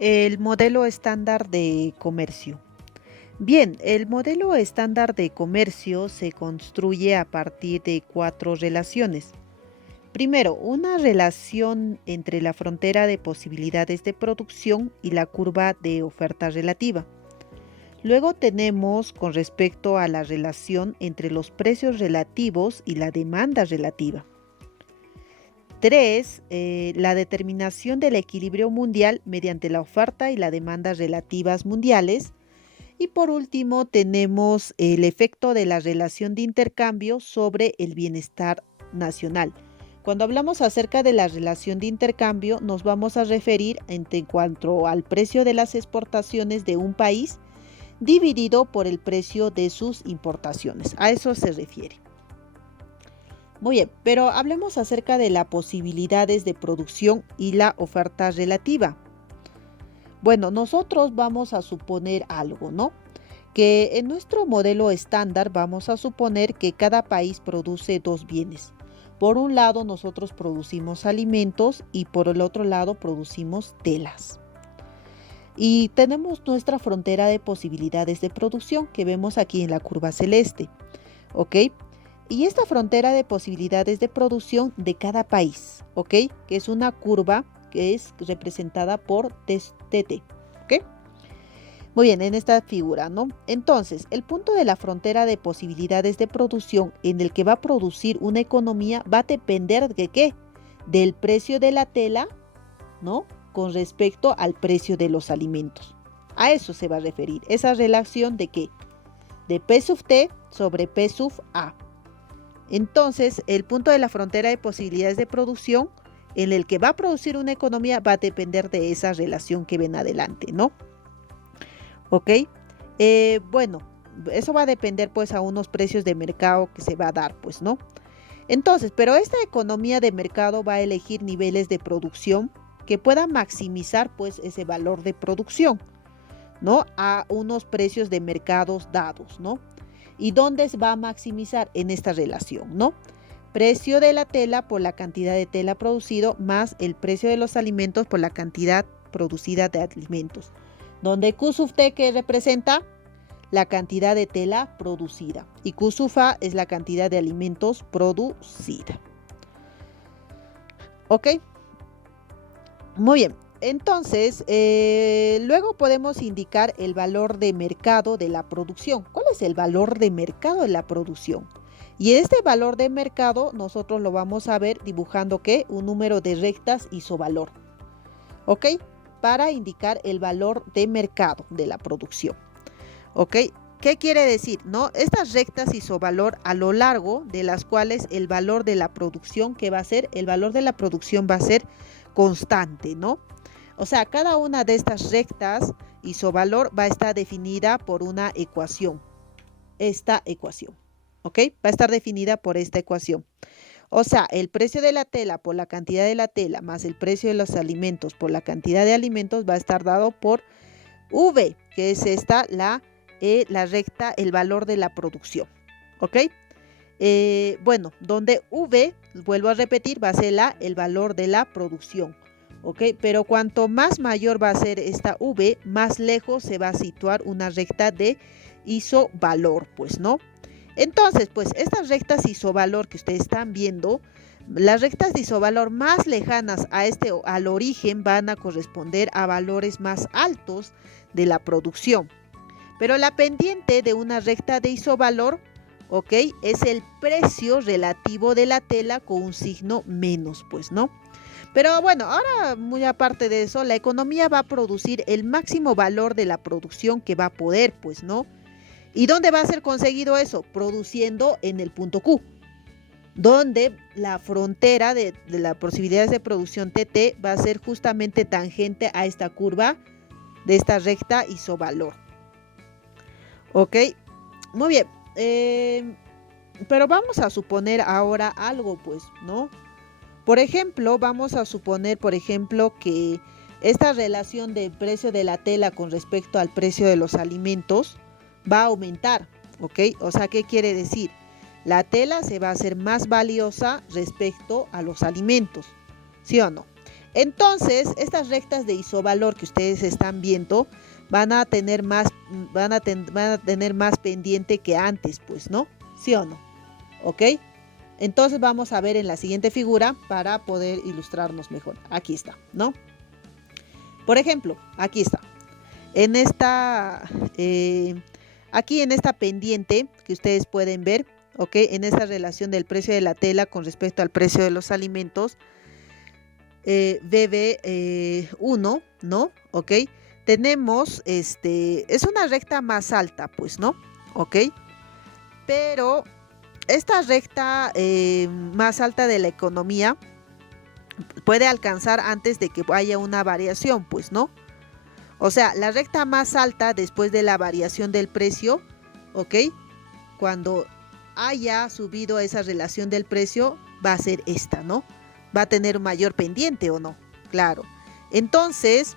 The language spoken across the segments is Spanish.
El modelo estándar de comercio. Bien, el modelo estándar de comercio se construye a partir de cuatro relaciones. Primero, una relación entre la frontera de posibilidades de producción y la curva de oferta relativa. Luego tenemos con respecto a la relación entre los precios relativos y la demanda relativa. 3. La determinación del equilibrio mundial mediante la oferta y la demanda relativas mundiales. Y por último, tenemos el efecto de la relación de intercambio sobre el bienestar nacional. Cuando hablamos acerca de la relación de intercambio, nos vamos a referir en cuanto al precio de las exportaciones de un país dividido por el precio de sus importaciones. A eso se refiere. Muy bien, pero hablemos acerca de las posibilidades de producción y la oferta relativa. Bueno, nosotros vamos a suponer algo, ¿no? Que en nuestro modelo estándar vamos a suponer que cada país produce dos bienes. Por un lado, nosotros producimos alimentos y por el otro lado producimos telas. Y tenemos nuestra frontera de posibilidades de producción que vemos aquí en la curva celeste, ¿ok? Y esta frontera de posibilidades de producción de cada país, ¿ok? Que es una curva que es representada por TT, ¿ok? Muy bien, en esta figura, ¿no? Entonces, el punto de la frontera de posibilidades de producción en el que va a producir una economía va a depender de ¿qué? Del precio de la tela, ¿no? Con respecto al precio de los alimentos. A eso se va a referir, esa relación de ¿qué? De P sub T sobre P sub A. Entonces, el punto de la frontera de posibilidades de producción en el que va a producir una economía va a depender de esa relación que ven adelante, ¿no? ¿Ok? Bueno, eso va a depender pues a unos precios de mercado que se va a dar, pues, ¿no? Entonces, pero esta economía de mercado va a elegir niveles de producción que puedan maximizar pues ese valor de producción, ¿no? A unos precios de mercados dados, ¿no? ¿Y dónde se va a maximizar? En esta relación, ¿no? Precio de la tela por la cantidad de tela producido más el precio de los alimentos por la cantidad producida de alimentos. Donde Q sub T que representa la cantidad de tela producida y Q sub A es la cantidad de alimentos producida. ¿Ok? Muy bien. Entonces, luego podemos indicar el valor de mercado de la producción. ¿Cuál es el valor de mercado de la producción? Y este valor de mercado nosotros lo vamos a ver dibujando ¿qué? Un número de rectas isovalor. ¿Ok? Para indicar el valor de mercado de la producción. ¿Ok? ¿Qué quiere decir? ¿No? Estas rectas isovalor a lo largo de las cuales el valor de la producción, ¿qué va a ser? El valor de la producción va a ser constante, ¿no? O sea, cada una de estas rectas isovalor va a estar definida por una ecuación. Esta ecuación, ¿ok? Va a estar definida por esta ecuación. O sea, el precio de la tela por la cantidad de la tela más el precio de los alimentos por la cantidad de alimentos va a estar dado por V, que es esta, la recta, el valor de la producción, ¿ok? Bueno, donde V, vuelvo a repetir, va a ser el valor de la producción, ¿ok? Pero cuanto más mayor va a ser esta V, más lejos se va a situar una recta de isovalor, pues, ¿no? Entonces, pues, estas rectas isovalor que ustedes están viendo, las rectas de isovalor más lejanas al origen van a corresponder a valores más altos de la producción. Pero la pendiente de una recta de isovalor, ¿ok? Es el precio relativo de la tela con un signo menos, pues, ¿no? Pero bueno, ahora muy aparte de eso, la economía va a producir el máximo valor de la producción que va a poder, pues, ¿no? ¿Y dónde va a ser conseguido eso? Produciendo en el punto Q, donde la frontera de las posibilidades de producción TT va a ser justamente tangente a esta curva de esta recta isovalor. ¿Ok? Muy bien. Pero vamos a suponer ahora algo, pues, ¿no? Por ejemplo, vamos a suponer, por ejemplo, que esta relación del precio de la tela con respecto al precio de los alimentos va a aumentar, ¿ok? O sea, ¿qué quiere decir? La tela se va a hacer más valiosa respecto a los alimentos, ¿sí o no? Entonces, estas rectas de isovalor que ustedes están viendo van a tener más pendiente que antes, pues, ¿no? ¿Sí o no? ¿Ok? Entonces vamos a ver en la siguiente figura para poder ilustrarnos mejor. Aquí está, ¿no? Por ejemplo, aquí está. En esta, aquí en esta pendiente que ustedes pueden ver, ¿ok? En esta relación del precio de la tela con respecto al precio de los alimentos, BB1, ¿no? ¿Ok? Tenemos, es una recta más alta, pues, ¿no? ¿Ok? Pero esta recta más alta de la economía puede alcanzar antes de que haya una variación, pues, ¿no? O sea, la recta más alta después de la variación del precio, ¿ok? Cuando haya subido esa relación del precio, va a ser esta, ¿no? Va a tener mayor pendiente o no, claro. Entonces,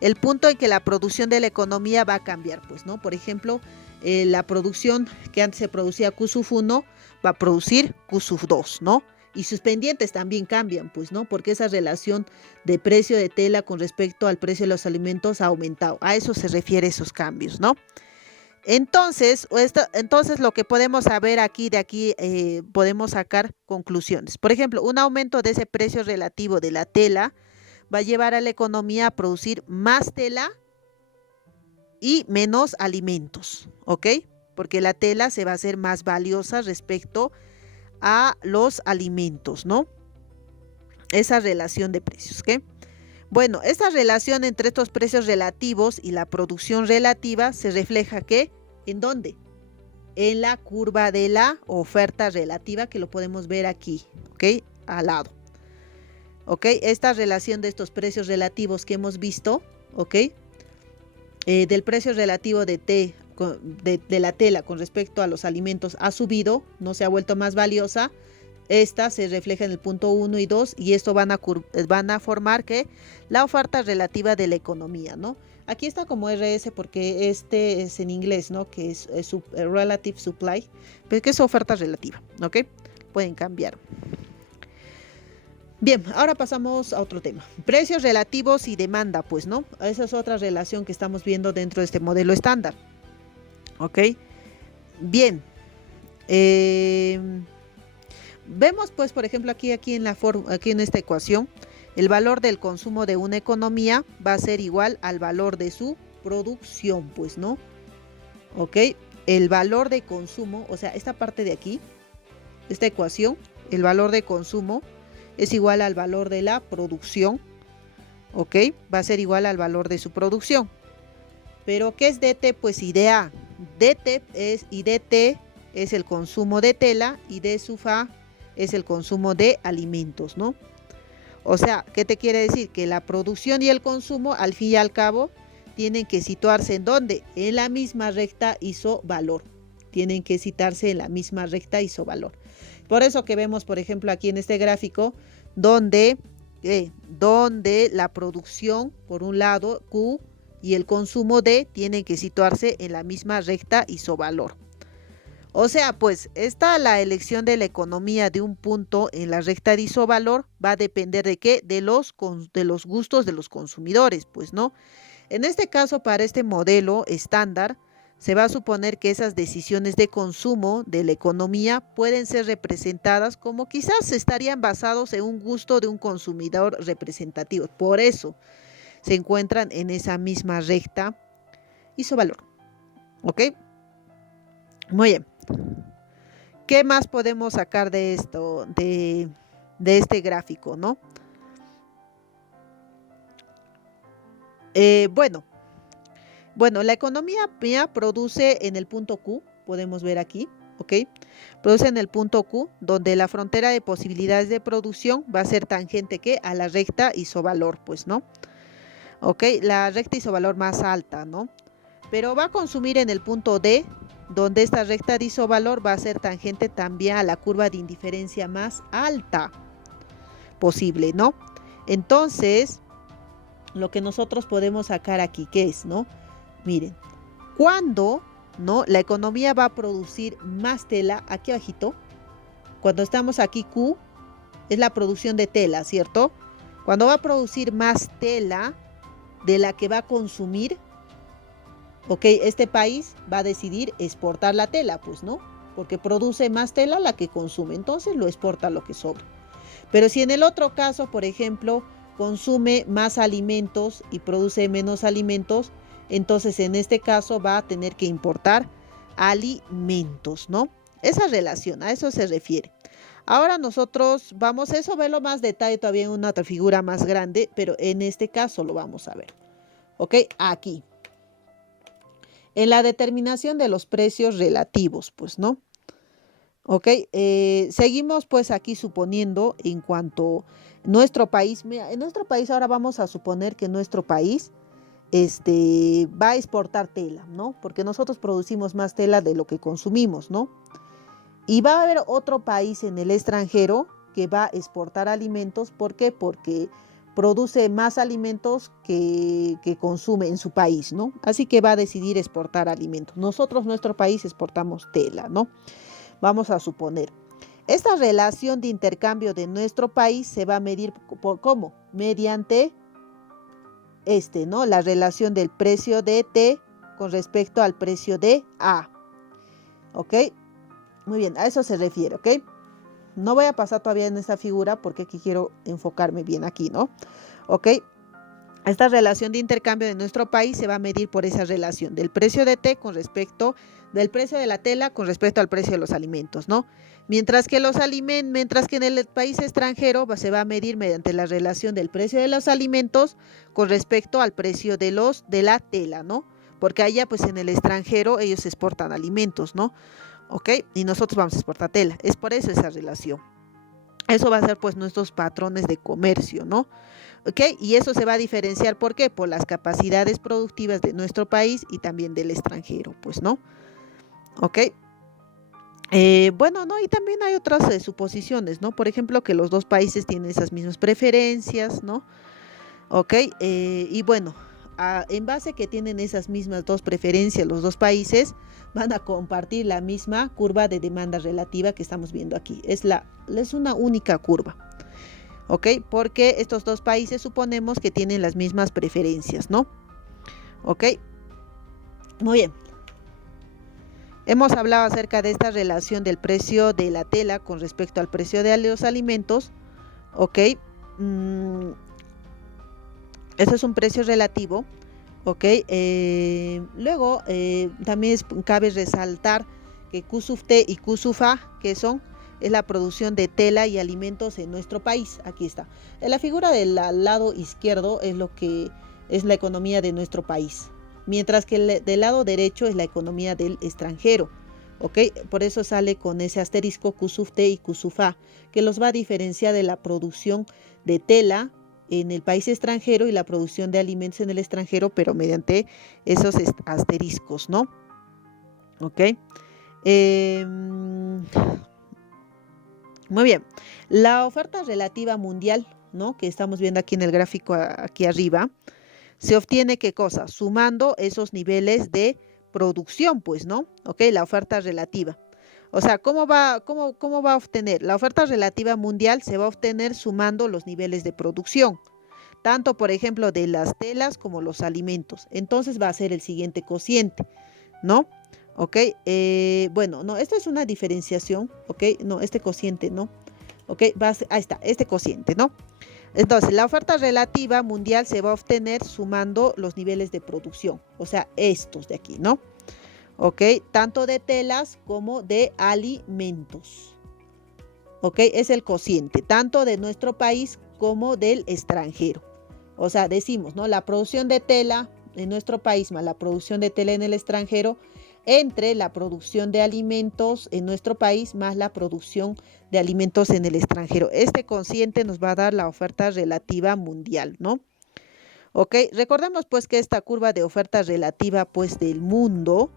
el punto en que la producción de la economía va a cambiar, pues, ¿no? Por ejemplo, la producción que antes se producía QSUF1 va a producir QSUF2, ¿no? Y sus pendientes también cambian, pues, ¿no? Porque esa relación de precio de tela con respecto al precio de los alimentos ha aumentado. A eso se refiere esos cambios, ¿no? Entonces, lo que podemos saber aquí, podemos sacar conclusiones. Por ejemplo, un aumento de ese precio relativo de la tela va a llevar a la economía a producir más tela y menos alimentos, ¿ok? Porque la tela se va a hacer más valiosa respecto a los alimentos, ¿no? Esa relación de precios, ¿ok? Bueno, esta relación entre estos precios relativos y la producción relativa se refleja, ¿qué? ¿En dónde? En la curva de la oferta relativa, que lo podemos ver aquí, ¿ok? Al lado. ¿Ok? Esta relación de estos precios relativos que hemos visto, ¿ok? Del precio relativo de la tela con respecto a los alimentos ha subido, no se ha vuelto más valiosa. Esta se refleja en el punto 1 y 2 y esto van a formar que la oferta relativa de la economía, ¿no? Aquí está como RS porque este es en inglés, ¿no? Que es Relative Supply, pero que es oferta relativa, ¿ok? Pueden cambiar. Bien, ahora pasamos a otro tema. Precios relativos y demanda, pues, ¿no? Esa es otra relación que estamos viendo dentro de este modelo estándar. ¿Ok? Bien. Vemos, pues, por ejemplo, aquí en esta ecuación, el valor del consumo de una economía va a ser igual al valor de su producción, pues, ¿no? ¿Ok? El valor de consumo, o sea, esta parte de aquí, esta ecuación, el valor de consumo es igual al valor de la producción, ¿ok? Va a ser igual al valor de su producción. Pero, ¿qué es DT? Pues IDA. DT es el consumo de tela y D sub A es el consumo de alimentos, ¿no? O sea, ¿qué te quiere decir? Que la producción y el consumo, al fin y al cabo, tienen que situarse ¿en dónde? En la misma recta isovalor. Tienen que citarse en la misma recta isovalor. Por eso que vemos, por ejemplo, aquí en este gráfico, donde la producción, por un lado, Q, y el consumo D, tienen que situarse en la misma recta isovalor. O sea, pues, la elección de la economía de un punto en la recta de isovalor va a depender de qué, de los gustos de los consumidores, pues, ¿no? En este caso, para este modelo estándar, se va a suponer que esas decisiones de consumo de la economía pueden ser representadas como quizás estarían basados en un gusto de un consumidor representativo. Por eso se encuentran en esa misma recta isovalor. ¿Ok? Muy bien. ¿Qué más podemos sacar de esto, de este gráfico, no? Bueno, la economía produce en el punto Q, podemos ver aquí, ¿ok? Produce en el punto Q, donde la frontera de posibilidades de producción va a ser tangente ¿qué? A la recta isovalor, pues, ¿no? ¿Ok? La recta isovalor más alta, ¿no? Pero va a consumir en el punto D, donde esta recta de isovalor va a ser tangente también a la curva de indiferencia más alta posible, ¿no? Entonces, lo que nosotros podemos sacar aquí, ¿qué es, no? Miren, cuando, ¿no? La economía va a producir más tela, aquí abajito, cuando estamos aquí Q, es la producción de tela, ¿cierto? Cuando va a producir más tela de la que va a consumir, ok, este país va a decidir exportar la tela, pues, ¿no? Porque produce más tela la que consume, entonces lo exporta lo que sobra. Pero si en el otro caso, por ejemplo, consume más alimentos y produce menos alimentos, entonces en este caso va a tener que importar alimentos, ¿no? Esa relación, a eso se refiere. Ahora nosotros vamos a eso verlo más detalle todavía en una otra figura más grande, pero en este caso lo vamos a ver. ¿Ok? Aquí. En la determinación de los precios relativos, pues, ¿no? ¿Ok? Seguimos pues aquí suponiendo en cuanto nuestro país, mira, en nuestro país ahora vamos a suponer que nuestro país va a exportar tela, ¿no? Porque nosotros producimos más tela de lo que consumimos, ¿no? Y va a haber otro país en el extranjero que va a exportar alimentos. ¿Por qué? Porque produce más alimentos que consume en su país, ¿no? Así que va a decidir exportar alimentos. Nosotros, nuestro país, exportamos tela, ¿no? Vamos a suponer. Esta relación de intercambio de nuestro país se va a medir por ¿cómo? Mediante ¿no? La relación del precio de T con respecto al precio de A. ¿Ok? Muy bien, a eso se refiere, ¿ok? No voy a pasar todavía en esta figura porque aquí quiero enfocarme bien aquí, ¿no? ¿Ok? Esta relación de intercambio de nuestro país se va a medir por esa relación del precio de T con respecto del precio de la tela con respecto al precio de los alimentos, ¿no? Mientras que en el país extranjero se va a medir mediante la relación del precio de los alimentos con respecto al precio de la tela, ¿no? Porque allá pues en el extranjero ellos exportan alimentos, ¿no? ¿Ok? Y nosotros vamos a exportar tela. Es por eso esa relación. Eso va a ser pues nuestros patrones de comercio, ¿no? ¿Ok? Y eso se va a diferenciar, ¿por qué? Por las capacidades productivas de nuestro país y también del extranjero, pues, ¿no? ¿Ok? Bueno, ¿no? Y también hay otras suposiciones, ¿no? Por ejemplo, que los dos países tienen esas mismas preferencias, ¿no? ¿Ok? Y bueno, en base que tienen esas mismas dos preferencias, los dos países van a compartir la misma curva de demanda relativa que estamos viendo aquí. Es una única curva. ¿Ok? Porque estos dos países suponemos que tienen las mismas preferencias, ¿no? ¿Ok? Muy bien. Hemos hablado acerca de esta relación del precio de la tela con respecto al precio de los alimentos, ¿ok? Eso es un precio relativo, ¿ok? Luego, también cabe resaltar que QSUFT y QSUFA, que es la producción de tela y alimentos en nuestro país. Aquí está. En la figura del lado izquierdo es lo que es la economía de nuestro país, mientras que del lado derecho es la economía del extranjero. ¿Ok? Por eso sale con ese asterisco QSUFT y QSUFA, que los va a diferenciar de la producción de tela en el país extranjero y la producción de alimentos en el extranjero, pero mediante esos asteriscos, ¿no? ¿Ok? Muy bien. La oferta relativa mundial, ¿no? Que estamos viendo aquí en el gráfico aquí arriba, se obtiene ¿qué cosa? Sumando esos niveles de producción, pues, ¿no? ¿Ok? La oferta relativa. O sea, ¿cómo va a obtener? La oferta relativa mundial se va a obtener sumando los niveles de producción, tanto por ejemplo de las telas como los alimentos. Entonces va a ser el siguiente cociente, ¿no? ¿Ok? Bueno, no, esto es una diferenciación, ¿ok? No, este cociente, ¿no? ¿Ok? Ahí está, este cociente, ¿no? Entonces, la oferta relativa mundial se va a obtener sumando los niveles de producción, o sea, estos de aquí, ¿no? ¿Ok? Tanto de telas como de alimentos. ¿Ok? Es el cociente, tanto de nuestro país como del extranjero. O sea, decimos, ¿no? La producción de tela en nuestro país más la producción de tela en el extranjero, entre la producción de alimentos en nuestro país más la producción de alimentos en el extranjero. Este cociente nos va a dar la oferta relativa mundial, ¿no? Ok, recordemos pues que esta curva de oferta relativa pues del mundo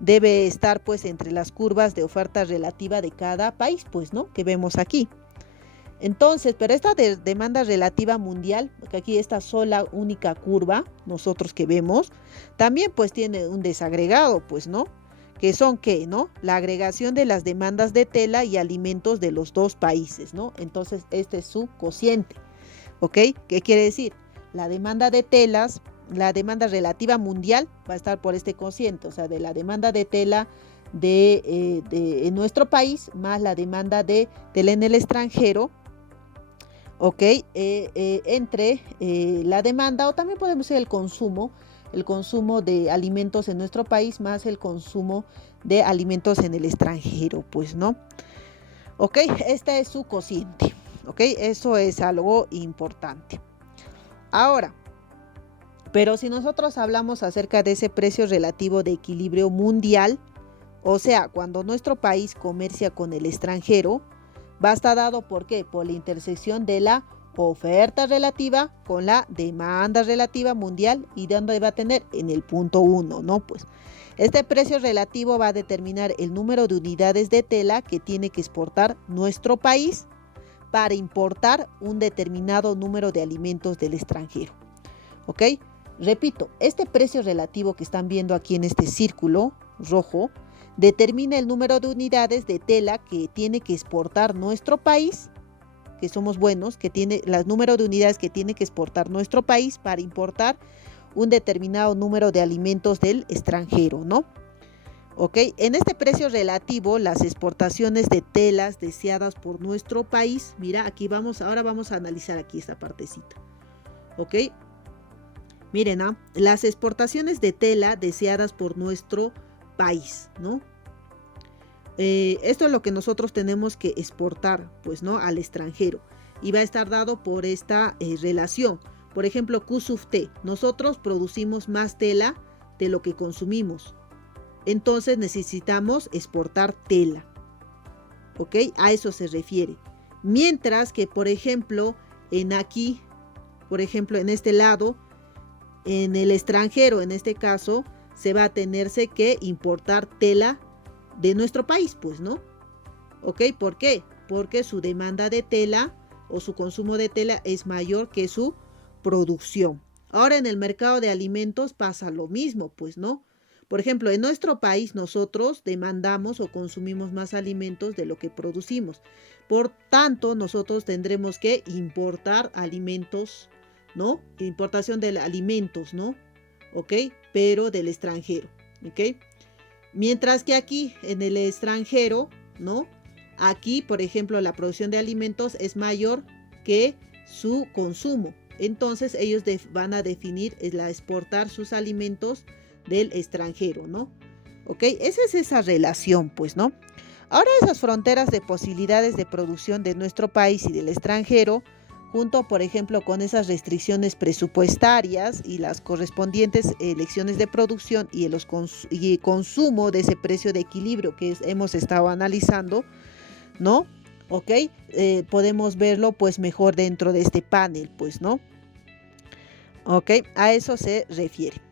debe estar pues entre las curvas de oferta relativa de cada país, pues, ¿no? Que vemos aquí. Entonces, pero esta demanda relativa mundial, que aquí esta sola única curva, nosotros que vemos, también pues tiene un desagregado, pues, ¿no? Que son, ¿qué? ¿No? La agregación de las demandas de tela y alimentos de los dos países, ¿no? Entonces, este es su cociente, ¿ok? ¿Qué quiere decir? La demanda de telas, la demanda relativa mundial va a estar por este cociente, o sea, de la demanda de tela en nuestro país más la demanda de tela en el extranjero, ¿ok? Entre la demanda, o también podemos decir el consumo de alimentos en nuestro país más el consumo de alimentos en el extranjero, pues, ¿no? ¿Ok? Este es su cociente, ¿ok? Eso es algo importante. Ahora, pero si nosotros hablamos acerca de ese precio relativo de equilibrio mundial, o sea, cuando nuestro país comercia con el extranjero, va a estar dado ¿por qué? Por la intersección de la oferta relativa con la demanda relativa mundial. ¿Y dónde va a tener? En el punto 1, ¿no? Pues este precio relativo va a determinar el número de unidades de tela que tiene que exportar nuestro país para importar un determinado número de alimentos del extranjero. ¿Ok? Repito, este precio relativo que están viendo aquí en este círculo rojo determina el número de unidades de tela que tiene que exportar nuestro país, que somos buenos, que tiene el número de unidades que tiene que exportar nuestro país para importar un determinado número de alimentos del extranjero, ¿no? ¿Ok? En este precio relativo, las exportaciones de telas deseadas por nuestro país, mira, aquí ahora vamos a analizar aquí esta partecita, ¿ok? Miren, las exportaciones de tela deseadas por nuestro país, ¿no? Esto es lo que nosotros tenemos que exportar, pues, ¿no? Al extranjero. Y va a estar dado por esta relación. Por ejemplo, Q sub T. Nosotros producimos más tela de lo que consumimos. Entonces necesitamos exportar tela. ¿Ok? A eso se refiere. Mientras que, por ejemplo, en este lado, en el extranjero, en este caso, se va a tenerse que importar tela de nuestro país, pues, ¿no? ¿Ok? ¿Por qué? Porque su demanda de tela o su consumo de tela es mayor que su producción. Ahora en el mercado de alimentos pasa lo mismo, pues, ¿no? Por ejemplo, en nuestro país nosotros demandamos o consumimos más alimentos de lo que producimos. Por tanto, nosotros tendremos que importar alimentos, ¿no? Importación de alimentos, ¿no? ¿Ok? Pero del extranjero, ¿ok? Mientras que aquí en el extranjero, ¿no? Aquí, por ejemplo, la producción de alimentos es mayor que su consumo. Entonces ellos van a definir exportar sus alimentos del extranjero, ¿no? ¿Ok? Esa es esa relación, pues, ¿no? Ahora esas fronteras de posibilidades de producción de nuestro país y del extranjero, junto, por ejemplo, con esas restricciones presupuestarias y las correspondientes elecciones de producción y el consumo de ese precio de equilibrio que hemos estado analizando, ¿no? ¿Ok? Podemos verlo pues mejor dentro de este panel, pues, ¿no? ¿Ok? A eso se refiere.